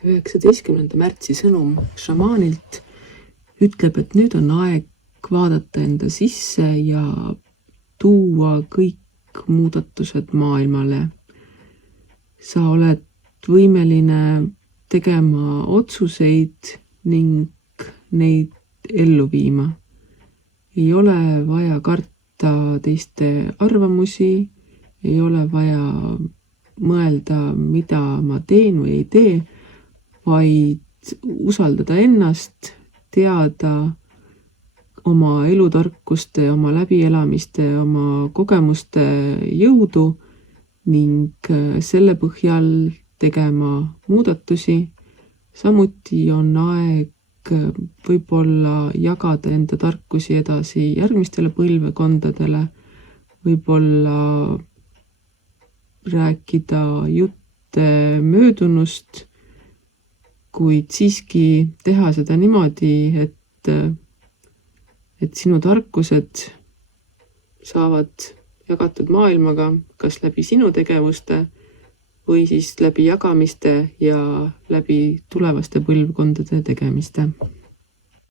19. märtsi sõnum šamaanilt ütleb, et nüüd on aeg vaadata enda sisse ja tuua kõik muudatused maailmale. Sa oled võimeline tegema otsuseid ning neid ellu viima. Ei ole vaja karta teiste arvamusi, ei ole vaja mõelda, mida ma teen või ei tee, vaid usaldada ennast, teada oma elutarkuste, oma läbielamiste, oma kogemuste jõudu ning selle põhjal tegema muudatusi. Samuti on aeg võib-olla jagada enda tarkusi edasi järgmistele põlvekondadele, võib-olla rääkida jutte möödunust, kuid siiski teha seda niimoodi, et sinu tarkused saavad jagatud maailmaga, kas läbi sinu tegevuste või siis läbi jagamiste ja läbi tulevaste põlvkondade tegemiste.